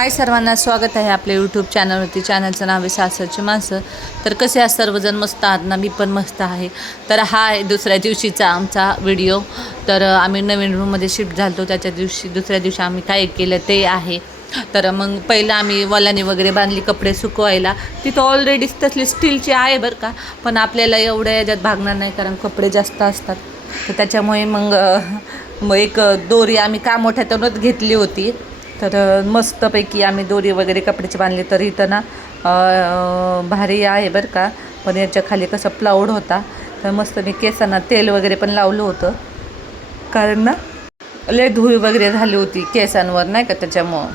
हाय सर्वांना स्वागत आहे आपल्या यूट्यूब चॅनलवरती. चॅनलचं नाव आहे सासरची माणसं. तर कसे आहात सर्वजण? मस्त आहात ना? मी पण मस्त आहे. तर हा आहे दुसऱ्या दिवशीचा आमचा व्हिडिओ. तर आम्ही नवीन रूममध्ये शिफ्ट झालो त्याच्या दिवशी दुसऱ्या दिवशी आम्ही काय केलं ते आहे. तर मग पहिलं आम्ही वलानी वगैरे बांधली कपडे सुकवायला. तिथं ऑलरेडी तसली स्टीलची आहे बरं का, पण आपल्याला एवढ्या याच्यात भागणार नाही कारण कपडे जास्त असतात. तर त्याच्यामुळे मग एक दोरी आम्ही कामोठ्यातूनच घेतली होती. तर मस्तपैकी आम्ही दोरी वगैरे कपड्याचे बांधले. तर इथं ना भारी आहे बरं का, पण याच्या खाली कसं प्लाऊड होता. तर मस्त मी केसांना तेल वगैरे पण लावलं होतं कारण ना लय धूळ वगैरे झाली होती केसांवर नाही का, त्याच्यामुळं.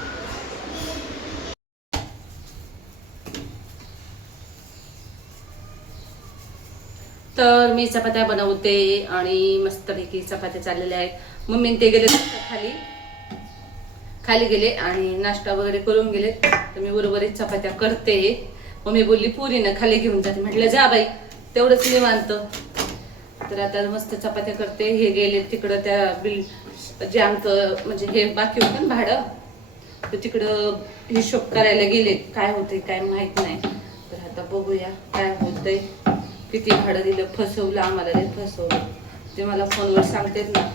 तर मी चपात्या बनवते आणि मस्तपैकी चपात्या चाललेल्या आहेत. मम्मी ते गेले खाली गेले आणि नाश्ता वगैरे करून गेले. तर मी उर्वरित चपात्या करते. मम्मी बोलली पुरीनं खाली घेऊन जाते. म्हटलं जा बाई, तेवढंच निवांत. तर आता मस्त चपात्या करते. हे गेले तिकडं त्या जे आमचं म्हणजे हे बाकी होतं ना भाडं, तर तिकडं हिशोब करायला गेले. काय होते काय माहित नाही. तर आता बघूया काय होतंय. किती भाडं दिलं, फसवलं आम्हाला, रे फसवलं. ते मला फोनवर सांगतेत ना,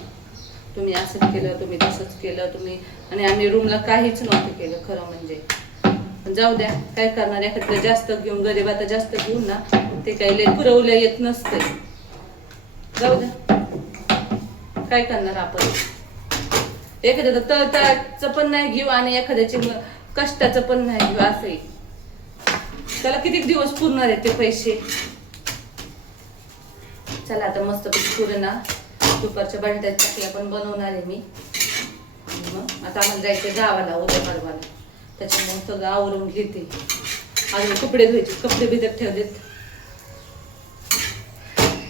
तुम्ही असंच केलं, तुम्ही तसंच केलं तुम्ही. आणि आम्ही रूमला काहीच नव्हतं केलं खरं म्हणजे. जाऊ द्या, काय करणार. एखादं जास्त घेऊन गरीबात जास्त घेऊन ना ते काही लय पुरवलं येत नसते. जाऊ द्या, काय करणार आपण. एखाद्याचं तळतळाचं पण नाही घेऊ आणि एखाद्याची कष्टाचं पण नाही घेऊ. असंही त्याला किती दिवस पुरणार आहे ते पैसे. चला आता मस्त पुरे ना दुपारच्या बटाट्याच्या चकल्या पण बनवणार आहे मी. आणि मग आता आम्हाला जायचं गावाला उद्या परवाला. त्याच्यामुळे सगळं आवरून घेते. अजून कपडे धुवायचे, कपडे भिजत ठेवलेत.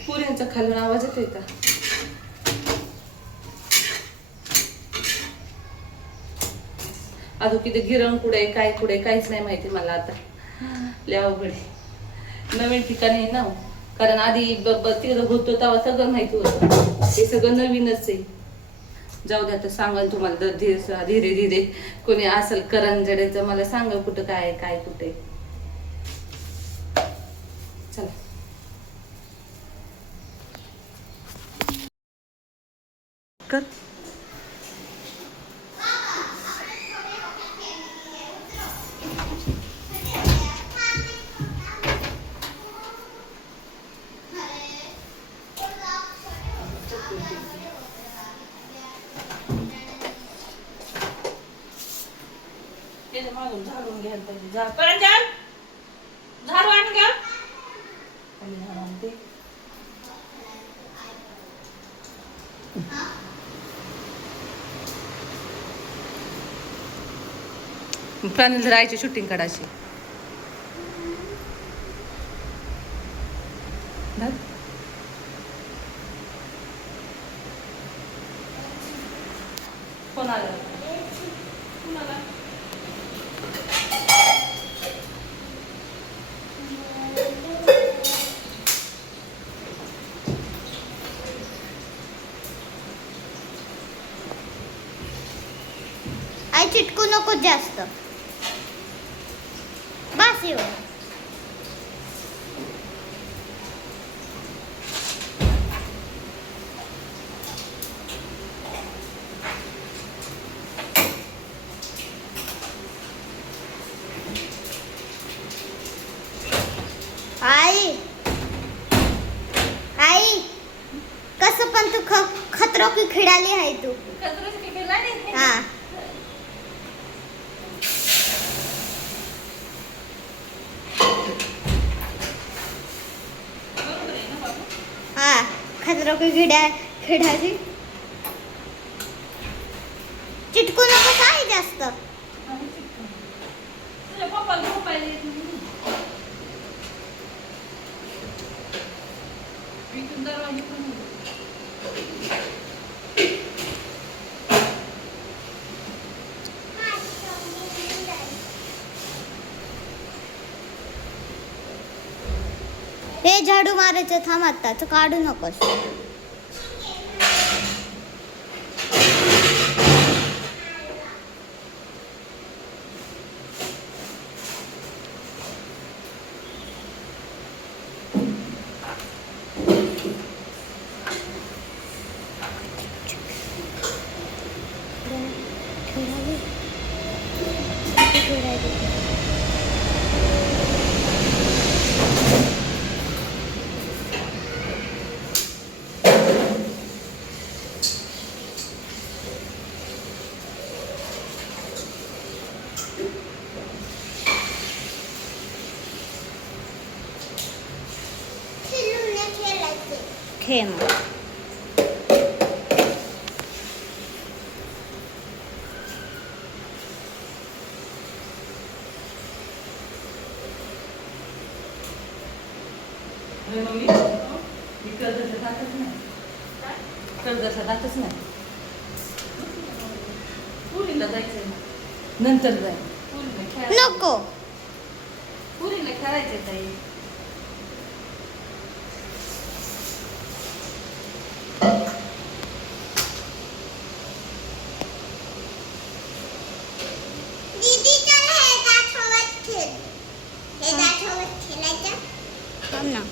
पुऱ्यांचा खालून आवाज येतोय का? अजून किती गिरण कुठे काय कुठे काहीच नाही माहिती मला. आता लय अवघड आहे. नवीन ठिकाणी आहे ना, कारण आधी तिकडं होतो तेव्हा सगळं माहिती होतं. हे सगळं नवीनच आहे. जाऊ द्या, तर सांगा तुम्हाला धीरे धीरे कोणी असेल करंजड्याचं मला सांगा कुठं काय काय कुठे. चला कर. झाडून घ्यायला पाहिजे. झाडू आण घ्या. प्राणी राहायची शूटिंग काढायची. फोन आला. आई चिटकू नको जास्त. बस येऊ. आई आई कसं पण तू खतरो की खिडाली आहे तू. हा हा खतरो की खिडाली. चिटकू नको काय जास्त. हे झाडू मारायचं थांब, आताच काढू नकोस. खतरों की खिलाडी. खेळ मग. मम्मी मी कर्जत जातच नाही. कर्जत जातच नाही. पुरीला जायचंय नंतर जाय. नको. पुरीला खेळायचंय ताई. दीदी चल हे दाखवत खेळ. हे दाखवत खेळायचं. थांब ना.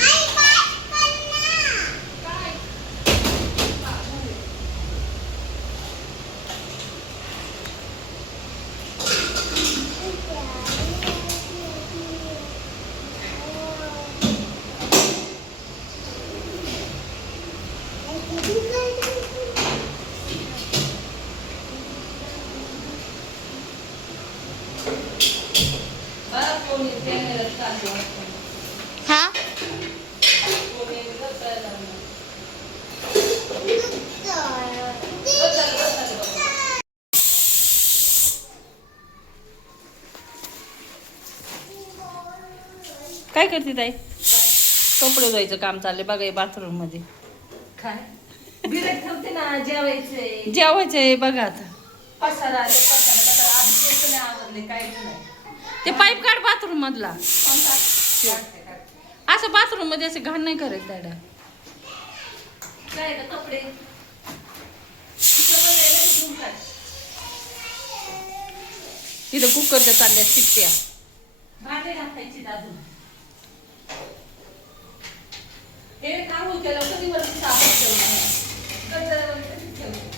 आई बात कर ना. काय? कोणी कॅमेरा चालू असतो. हा कोणी बसायला लागलं. काय करते ताई? कपडे धुवायचं काम चाललंय बघा बाथरूम मध्ये. काय बिरेक ठेवते ना जेवायचे जेवायचंय बघा आता. पसारा आले पसारा आधी केस नाही आवरले काहीच नाही. ते पाईप काढ बाथरूम मधला. कोणता? असं बाथरूम मध्ये असं घाण नाही करायचं दादा. काय ग कपडे इथं बनायला घेऊन टाक. तिथं कुकरच्या चालल्या शिट्ट्या. भांडे घासायची अजून. हे काढू त्याला कधी वरती साबण ठेवलं. गजरावर कधी ठेवलं.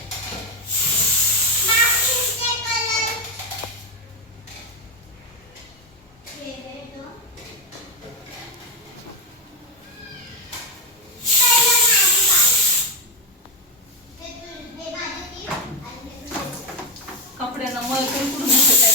कपड्यांना मळ करून कुठून काय